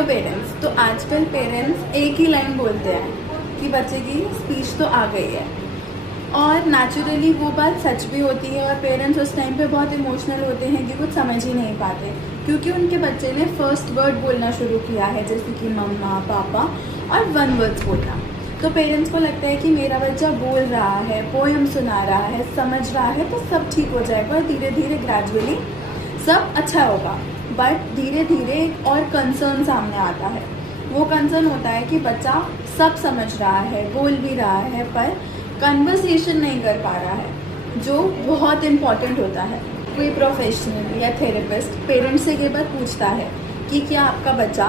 तो आजकल पेरेंट्स एक ही लाइन बोलते हैं कि बच्चे की स्पीच तो आ गई है, और नेचुरली वो बात सच भी होती है। और पेरेंट्स उस टाइम पे बहुत इमोशनल होते हैं कि कुछ समझ ही नहीं पाते, क्योंकि उनके बच्चे ने फर्स्ट वर्ड बोलना शुरू किया है, जैसे कि मम्मा, पापा और वन वर्ड्स बोलना। तो पेरेंट्स को लगता है कि मेरा बच्चा बोल रहा है, पोएम सुना रहा है, समझ रहा है, तो सब ठीक हो जाएगा और धीरे धीरे ग्रेजुअली सब अच्छा होगा। बट धीरे धीरे एक और कंसर्न सामने आता है। वो कंसर्न होता है कि बच्चा सब समझ रहा है, बोल भी रहा है, पर कन्वर्सेशन नहीं कर पा रहा है, जो बहुत इम्पॉर्टेंट होता है। कोई प्रोफेशनल या थेरेपिस्ट पेरेंट्स से ये बात पूछता है कि क्या आपका बच्चा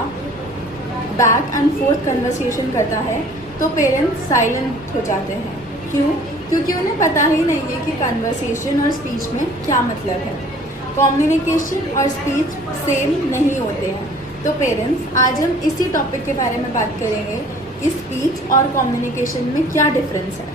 बैक एंड फोर्थ कन्वर्सेशन करता है, तो पेरेंट्स साइलेंट हो जाते हैं। क्यों? क्योंकि उन्हें पता ही नहीं है कि कन्वर्सेशन और स्पीच में क्या मतलब है। कम्युनिकेशन और स्पीच सेम नहीं होते हैं। तो पेरेंट्स, आज हम इसी टॉपिक के बारे में बात करेंगे कि स्पीच और कम्युनिकेशन में क्या डिफरेंस है।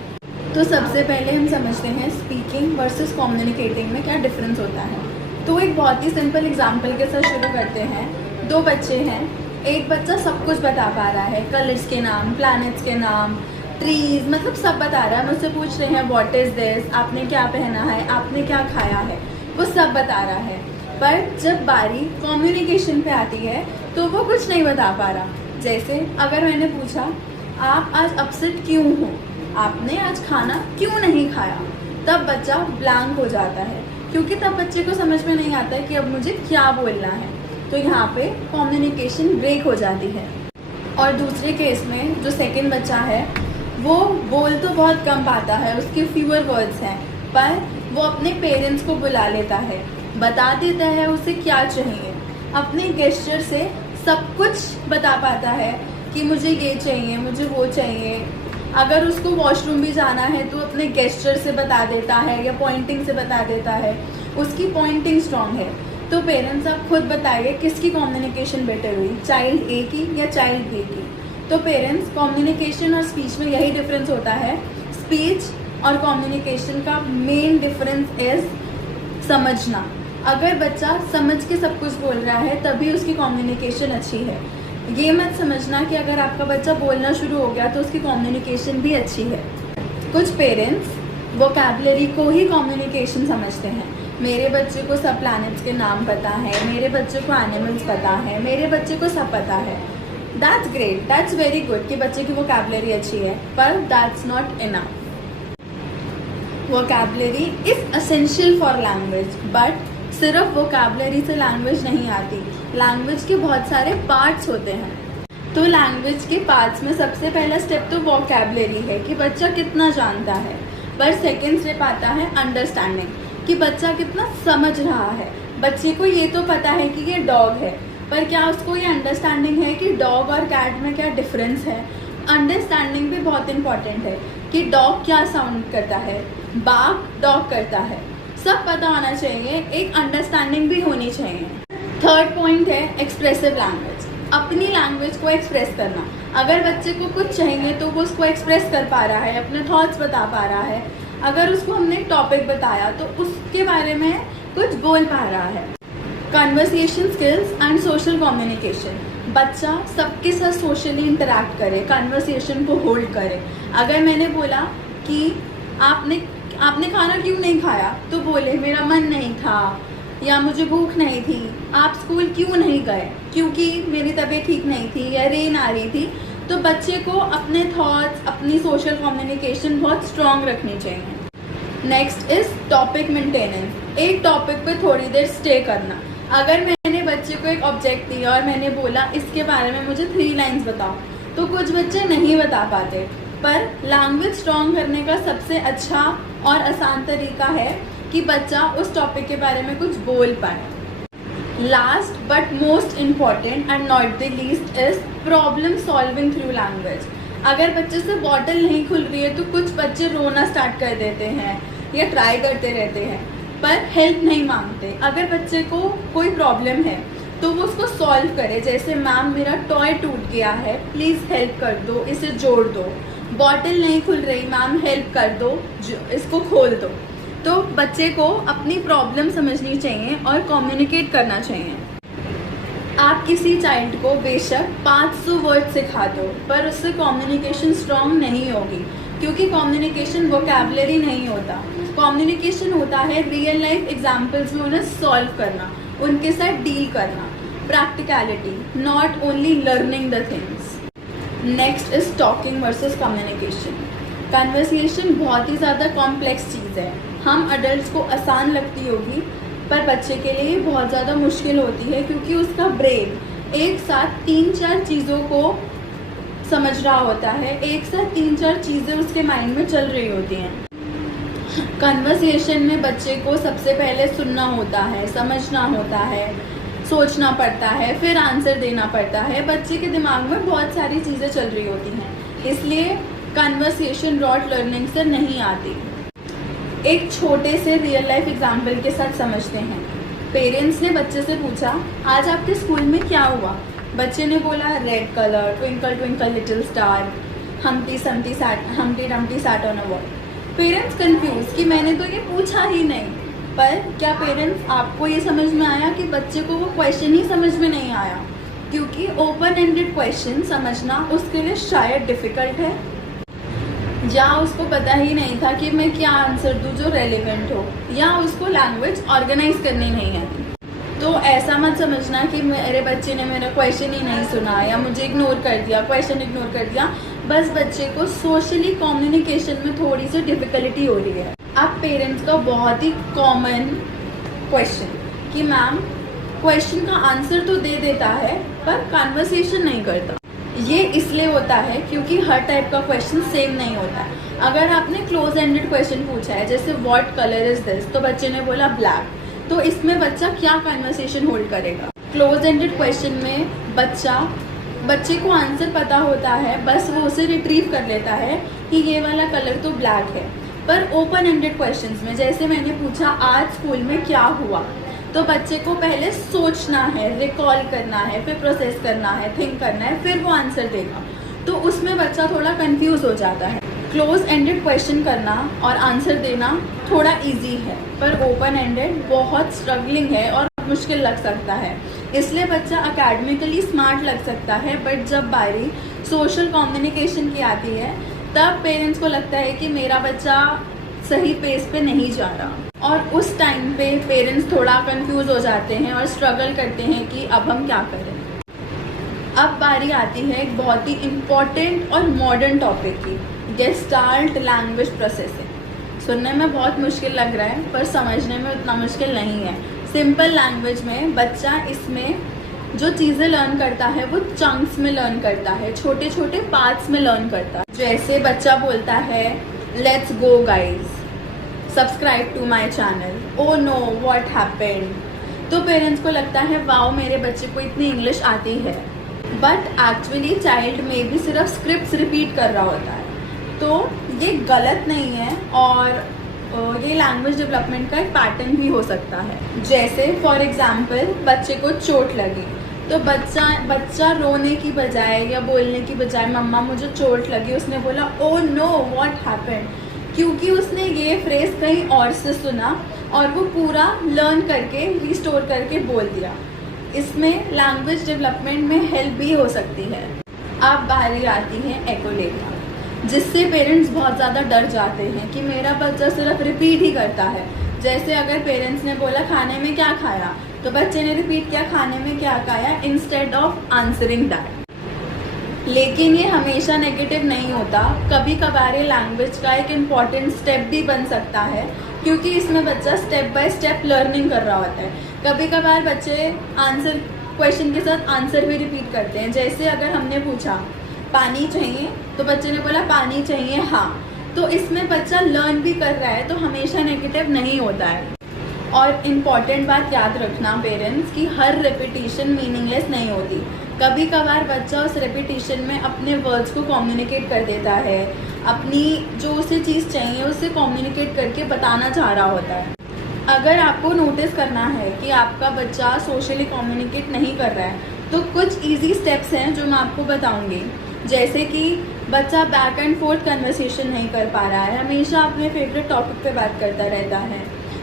तो सबसे पहले हम समझते हैं स्पीकिंग वर्सेस कम्युनिकेटिंग में क्या डिफरेंस होता है। तो एक बहुत ही सिंपल एग्जांपल के साथ शुरू करते हैं। दो बच्चे हैं, एक बच्चा सब कुछ बता पा रहा है, कलर्स के नाम, प्लैनेट्स के नाम, ट्रीज, मतलब सब बता रहा है। मुझसे पूछ रहे हैं व्हाट इज दिस, आपने क्या पहना है, आपने क्या खाया है, वो सब बता रहा है। पर जब बारी कम्युनिकेशन पे आती है तो वो कुछ नहीं बता पा रहा। जैसे अगर मैंने पूछा आप आज अपसेट क्यों हो, आपने आज खाना क्यों नहीं खाया, तब बच्चा ब्लैंक हो जाता है, क्योंकि तब बच्चे को समझ में नहीं आता है कि अब मुझे क्या बोलना है। तो यहाँ पे कम्युनिकेशन ब्रेक हो जाती है। और दूसरे केस में जो सेकंड बच्चा है, वो बोल तो बहुत कम पाता है, उसके फ्यूअर वर्ड्स हैं, पर वो अपने पेरेंट्स को बुला लेता है, बता देता है उसे क्या चाहिए, अपने गेस्चर से सब कुछ बता पाता है कि मुझे ये चाहिए, मुझे वो चाहिए। अगर उसको वॉशरूम भी जाना है तो अपने गेस्चर से बता देता है या पॉइंटिंग से बता देता है, उसकी पॉइंटिंग स्ट्रांग है। तो पेरेंट्स, आप खुद बताइए किसकी कम्युनिकेशन बेटर हुई, चाइल्ड ए की या चाइल्ड बी की। तो पेरेंट्स, कम्युनिकेशन और स्पीच में यही डिफरेंस होता है। स्पीच और कम्युनिकेशन का मेन डिफरेंस इज समझना। अगर बच्चा समझ के सब कुछ बोल रहा है तभी उसकी कम्युनिकेशन अच्छी है। ये मत समझना कि अगर आपका बच्चा बोलना शुरू हो गया तो उसकी कम्युनिकेशन भी अच्छी है। कुछ पेरेंट्स वोकैबुलरी को ही कम्युनिकेशन समझते हैं। मेरे बच्चे को सब प्लैनेट्स के नाम पता है, मेरे बच्चे को एनिमल्स पता है, मेरे बच्चे को सब पता है। That's great, that's very good कि बच्चे की वोकैबुलरी अच्छी है, पर that's not enough. Vocabulary is essential for language, but सिर्फ वोकैबुलरी से लैंग्वेज नहीं आती। लैंग्वेज के बहुत सारे पार्ट्स होते हैं। तो लैंग्वेज के पार्ट्स में सबसे पहला स्टेप तो वोकैबुलरी है कि बच्चा कितना जानता है, पर सेकेंड स्टेप आता है अंडरस्टैंडिंग, कि बच्चा कितना समझ रहा है। बच्चे को ये तो पता है कि ये डॉग है, पर क्या उसको ये अंडरस्टैंडिंग है कि डॉग और कैट में क्या डिफरेंस है। अंडरस्टैंडिंग भी बहुत इंपॉर्टेंट है कि डॉग क्या साउंड करता है, बार्क डॉग करता है, सब पता होना चाहिए, एक अंडरस्टैंडिंग भी होनी चाहिए। थर्ड पॉइंट है एक्सप्रेसिव लैंग्वेज, अपनी लैंग्वेज को एक्सप्रेस करना। अगर बच्चे को कुछ चाहिए तो वो उसको एक्सप्रेस कर पा रहा है, अपने थॉट्स बता पा रहा है। अगर उसको हमने टॉपिक बताया तो उसके बारे में कुछ बोल पा रहा है। Conversation skills and social communication, बच्चा सबके साथ सोशली इंटरेक्ट करे, कन्वर्सेशन को होल्ड करे। अगर मैंने बोला कि आपने खाना क्यों नहीं खाया, तो बोले मेरा मन नहीं था, या मुझे भूख नहीं थी। आप स्कूल क्यों नहीं गए, क्योंकि मेरी तबीयत ठीक नहीं थी या रेन आ रही थी। तो बच्चे को अपने थॉट्स, अपनी सोशल कम्युनिकेशन बहुत स्ट्रांग रखनी चाहिए। नेक्स्ट इज टॉपिक मेंटेनेंस, एक टॉपिक पे थोड़ी देर स्टे करना। अगर मैंने बच्चे को एक ऑब्जेक्ट दिया और मैंने बोला इसके बारे में मुझे 3 लाइन्स बताओ, तो कुछ बच्चे नहीं बता पाते। पर लैंग्वेज स्ट्रांग करने का सबसे अच्छा और आसान तरीका है कि बच्चा उस टॉपिक के बारे में कुछ बोल पाए। Last but most important and not the least is problem solving through language. अगर बच्चे से बॉटल नहीं खुल रही है तो कुछ बच्चे रोना स्टार्ट कर देते हैं या ट्राई करते रहते हैं, पर हेल्प नहीं मांगते। अगर बच्चे को कोई प्रॉब्लम है तो वो उसको सॉल्व करे, जैसे मैम मेरा टॉय टूट गया है, प्लीज़ हेल्प कर दो, इसे जोड़ दो। बॉटल नहीं खुल रही, मैम हेल्प कर दो, इसको खोल दो। तो बच्चे को अपनी प्रॉब्लम समझनी चाहिए और कम्युनिकेट करना चाहिए। आप किसी चाइल्ड को बेशक 500 वर्ड सिखा दो, पर उससे कम्युनिकेशन स्ट्रांग नहीं होगी, क्योंकि कम्युनिकेशन वोकैबुलरी नहीं होता। कम्युनिकेशन होता है रियल लाइफ एग्जाम्पल्स में उन्हें सॉल्व करना, उनके साथ डील करना, practicality, not only learning the things. Next is talking versus communication. Conversation बहुत ही ज़्यादा कॉम्प्लेक्स चीज़ है। हम अडल्ट को आसान लगती होगी, पर बच्चे के लिए बहुत ज़्यादा मुश्किल होती है, क्योंकि उसका ब्रेन एक साथ 3-4 चीज़ों को समझ रहा होता है, एक साथ 3-4 चीज़ें उसके माइंड में चल रही होती हैं। कन्वर्सेशन में बच्चे को सबसे पहले सुनना होता है, समझना होता है, सोचना पड़ता है, फिर आंसर देना पड़ता है। बच्चे के दिमाग में बहुत सारी चीज़ें चल रही होती हैं, इसलिए कन्वर्सेशन रॉट लर्निंग से नहीं आती। एक छोटे से रियल लाइफ एग्जाम्पल के साथ समझते हैं। पेरेंट्स ने बच्चे से पूछा, आज आपके स्कूल में क्या हुआ? बच्चे ने बोला, red colour, twinkle twinkle little star, Humpty Dumpty sat on a wall. Parents confuse कि मैंने तो ये पूछा ही नहीं। पर क्या पेरेंट्स आपको ये समझ में आया कि बच्चे को वो क्वेश्चन ही समझ में नहीं आया, क्योंकि ओपन एंडेड क्वेश्चन समझना उसके लिए शायद डिफ़िकल्ट है, या उसको पता ही नहीं था कि मैं क्या आंसर दूँ जो रेलिवेंट हो, या उसको लैंग्वेज ऑर्गेनाइज करनी नहीं आती। तो ऐसा मत समझना कि मेरे बच्चे ने मेरा क्वेश्चन ही नहीं सुना या मुझे इग्नोर कर दिया, क्वेश्चन इग्नोर कर दिया। बस बच्चे को सोशली कम्युनिकेशन में थोड़ी सी डिफ़िकल्टी हो रही है। अब पेरेंट्स का बहुत ही कॉमन क्वेश्चन कि मैम क्वेश्चन का आंसर तो दे देता है पर कन्वर्सेशन नहीं करता। ये इसलिए होता है क्योंकि हर टाइप का क्वेश्चन सेम नहीं होता है। अगर आपने क्लोज एंडेड क्वेश्चन पूछा है, जैसे व्हाट कलर इज दिस, तो बच्चे ने बोला ब्लैक, तो इसमें बच्चा क्या कन्वर्सेशन होल्ड करेगा? क्लोज एंडेड क्वेश्चन में बच्चे को आंसर पता होता है, बस वो उसे रिट्रीव कर लेता है कि ये वाला कलर तो ब्लैक है। पर ओपन एंडेड क्वेश्चंस में, जैसे मैंने पूछा आज स्कूल में क्या हुआ, तो बच्चे को पहले सोचना है, रिकॉल करना है, फिर प्रोसेस करना है, थिंक करना है, फिर वो आंसर देगा। तो उसमें बच्चा थोड़ा कंफ्यूज हो जाता है। क्लोज एंडेड क्वेश्चन करना और आंसर देना थोड़ा इजी है, पर ओपन एंडेड बहुत स्ट्रगलिंग है और मुश्किल लग सकता है। इसलिए बच्चा अकेडमिकली स्मार्ट लग सकता है, बट जब बारी सोशल कम्युनिकेशन की आती है तब पेरेंट्स को लगता है कि मेरा बच्चा सही पेस पे नहीं जा रहा, और उस टाइम पे पेरेंट्स थोड़ा कंफ्यूज हो जाते हैं और स्ट्रगल करते हैं कि अब हम क्या करें। अब बारी आती है एक बहुत ही इम्पॉर्टेंट और मॉडर्न टॉपिक की, गेस्टाल्ट लैंग्वेज प्रोसेसिंग। सुनने में बहुत मुश्किल लग रहा है, पर समझने में उतना मुश्किल नहीं है। सिंपल लैंग्वेज में बच्चा इसमें जो चीज़ें लर्न करता है वो चंक्स में लर्न करता है, छोटे छोटे पार्ट्स में लर्न करता है। जैसे बच्चा बोलता है let's go guys, subscribe to my channel, oh no what happened, तो पेरेंट्स को लगता है वाओ मेरे बच्चे को इतनी इंग्लिश आती है, बट एक्चुअली चाइल्ड में भी सिर्फ स्क्रिप्ट्स रिपीट कर रहा होता है। तो ये गलत नहीं है, और ये लैंग्वेज डेवलपमेंट का एक पैटर्न भी हो सकता है। जैसे फॉर एग्जाम्पल बच्चे को चोट लगी, तो बच्चा रोने की बजाय या बोलने की बजाय मम्मा मुझे चोट लगी, उसने बोला ओ नो व्हाट हैपेंड, क्योंकि उसने ये फ्रेज कहीं और से सुना और वो पूरा लर्न करके रिस्टोर करके बोल दिया। इसमें लैंग्वेज डेवलपमेंट में हेल्प भी हो सकती है। अब बारी आती है एकोलेटा, जिससे पेरेंट्स बहुत ज़्यादा डर जाते हैं कि मेरा बच्चा सिर्फ रिपीट ही करता है। जैसे अगर पेरेंट्स ने बोला खाने में क्या खाया, तो बच्चे ने रिपीट किया खाने में क्या खाया इंस्टेड ऑफ आंसरिंग दैट। लेकिन ये हमेशा नेगेटिव नहीं होता, कभी कभार ये लैंग्वेज का एक इम्पॉर्टेंट स्टेप भी बन सकता है, क्योंकि इसमें बच्चा स्टेप बाय स्टेप लर्निंग कर रहा होता है। कभी कभार बच्चे आंसर क्वेश्चन के साथ आंसर भी रिपीट करते हैं। जैसे अगर हमने पूछा पानी चाहिए, तो बच्चे ने बोला पानी चाहिए हाँ, तो इसमें बच्चा लर्न भी कर रहा है, तो हमेशा नेगेटिव नहीं होता है। और इम्पॉर्टेंट बात याद रखना पेरेंट्स कि हर रेपिटेशन मीनिंगलेस नहीं होती। कभी कभार बच्चा उस रेपिटेशन में अपने वर्ड्स को कम्युनिकेट कर देता है, अपनी जो उसे चीज़ चाहिए उसे कम्युनिकेट करके बताना चाह रहा होता है। अगर आपको नोटिस करना है कि आपका बच्चा सोशली कम्युनिकेट नहीं कर रहा है, तो कुछ ईजी स्टेप्स हैं जो मैं आपको बताऊंगी। जैसे कि बच्चा बैक एंड फोर्थ कन्वर्सेशन नहीं कर पा रहा है, हमेशा अपने फेवरेट टॉपिक पे बात करता रहता है,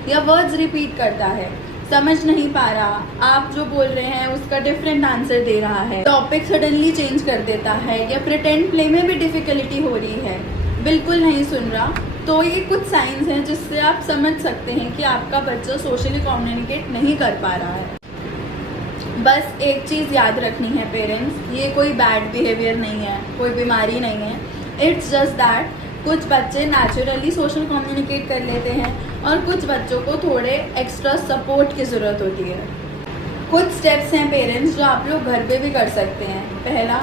या वर्ड्स रिपीट करता है, समझ नहीं पा रहा, आप जो बोल रहे हैं उसका डिफरेंट आंसर दे रहा है, टॉपिक सडनली चेंज कर देता है, या प्रिटेंड प्ले में भी डिफिकल्टी हो रही है, बिल्कुल नहीं सुन रहा, तो ये कुछ साइंस हैं जिससे आप समझ सकते हैं कि आपका बच्चा सोशली कम्युनिकेट नहीं कर पा रहा है। बस एक चीज़ याद रखनी है पेरेंट्स, ये कोई बैड बिहेवियर नहीं है, कोई बीमारी नहीं है। इट्स जस्ट दैट कुछ बच्चे नेचुरली सोशल कम्युनिकेट कर लेते हैं और कुछ बच्चों को थोड़े एक्स्ट्रा सपोर्ट की ज़रूरत होती है। कुछ स्टेप्स हैं पेरेंट्स जो आप लोग घर पे भी कर सकते हैं। पहला,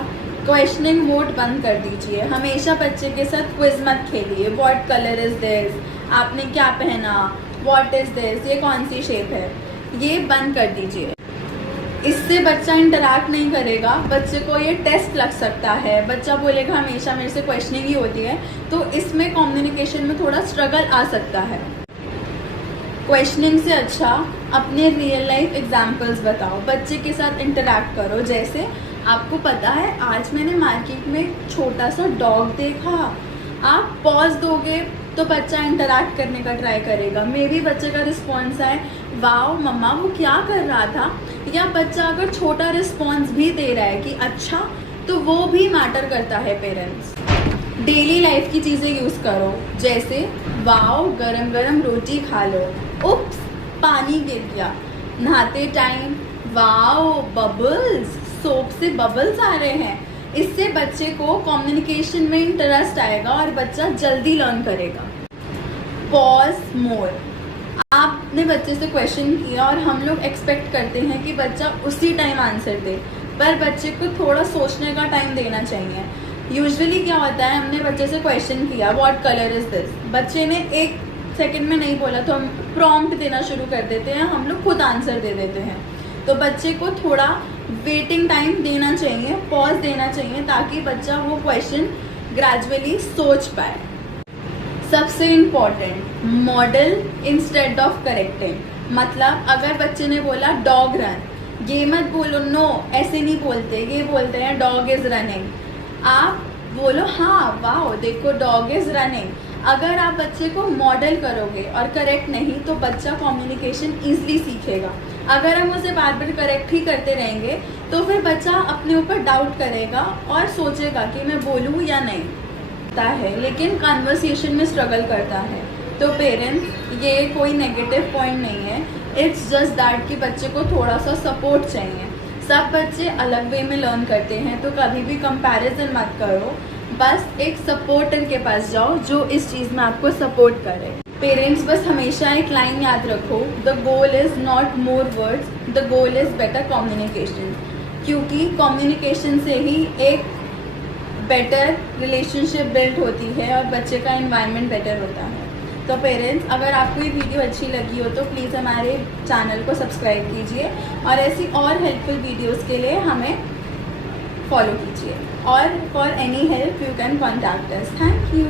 क्वेश्चनिंग मोड बंद कर दीजिए। हमेशा बच्चे के साथ क्विज मत खेलिए। व्हाट कलर इज़ दिस, आपने क्या पहना, व्हाट इज़ दिस, ये कौन सी शेप है, ये बंद कर दीजिए। इससे बच्चा इंटरैक्ट नहीं करेगा, बच्चे को ये टेस्ट लग सकता है, बच्चा बोलेगा हमेशा मेरे से क्वेश्चनिंग ही होती है, तो इसमें कम्युनिकेशन में थोड़ा स्ट्रगल आ सकता है। क्वेश्चनिंग से अच्छा अपने रियल लाइफ एग्जाम्पल्स बताओ, बच्चे के साथ इंटरैक्ट करो। जैसे आपको पता है आज मैंने मार्केट में एक छोटा सा डॉग देखा, आप पॉज दोगे तो बच्चा इंटरैक्ट करने का ट्राई करेगा। मे बी बच्चे का रिस्पॉन्स आए वाओ मम्मा वो क्या कर रहा था, या बच्चा अगर छोटा रिस्पॉन्स भी दे रहा है कि अच्छा, तो वो भी मैटर करता है पेरेंट्स। डेली लाइफ की चीज़ें यूज़ करो, जैसे वाओ गरम गरम रोटी खा लो, उप्स पानी गिर गया, नहाते टाइम वाओ बबल्स, सोप से बबल्स आ रहे हैं। इससे बच्चे को कम्युनिकेशन में इंटरेस्ट आएगा और बच्चा जल्दी लर्न करेगा। पॉज मोर, आपने बच्चे से क्वेश्चन किया और हम लोग एक्सपेक्ट करते हैं कि बच्चा उसी टाइम आंसर दे, पर बच्चे को थोड़ा सोचने का टाइम देना चाहिए। यूजुअली क्या होता है, हमने बच्चे से क्वेश्चन किया व्हाट कलर इज दिस, बच्चे ने 1 सेकंड में नहीं बोला तो हम प्रॉम्प्ट देना शुरू कर देते हैं, हम लोग खुद आंसर दे देते हैं। तो बच्चे को थोड़ा वेटिंग टाइम देना चाहिए, पॉज देना चाहिए, ताकि बच्चा वो क्वेश्चन ग्रेजुअली सोच पाए। सबसे important, model instead of correcting. मतलब अगर बच्चे ने बोला डॉग रन, ये मत बोलो नो, ऐसे नहीं बोलते, ये बोलते हैं डॉग इज रनिंग। आप बोलो हाँ वाओ देखो डॉग इज रनिंग। अगर आप बच्चे को मॉडल करोगे और करेक्ट नहीं, तो बच्चा कम्युनिकेशन ईजिली सीखेगा। अगर हम उसे बार बार करेक्ट ही करते रहेंगे तो फिर बच्चा अपने ऊपर डाउट करेगा और सोचेगा कि मैं बोलूँ या नहीं है, लेकिन कन्वर्सेशन में स्ट्रगल करता है। तो पेरेंट्स, ये कोई नेगेटिव पॉइंट नहीं है, इट्स जस्ट दैट कि बच्चे को थोड़ा सा सपोर्ट चाहिए। सब बच्चे अलग वे में लर्न करते हैं, तो कभी भी कंपैरिजन मत करो, बस एक सपोर्टर के पास जाओ जो इस चीज़ में आपको सपोर्ट करे। पेरेंट्स, बस हमेशा एक लाइन याद रखो, the goal is not more words, the goal is better communication. क्योंकि कम्युनिकेशन से ही एक बेटर रिलेशनशिप बिल्ड होती है और बच्चे का एनवायरनमेंट बेटर होता है। तो पेरेंट्स, अगर आपको ये वीडियो अच्छी लगी हो तो प्लीज़ हमारे चैनल को सब्सक्राइब कीजिए और ऐसी और हेल्पफुल वीडियोस के लिए हमें फॉलो कीजिए। और for any help you can contact us. Thank you.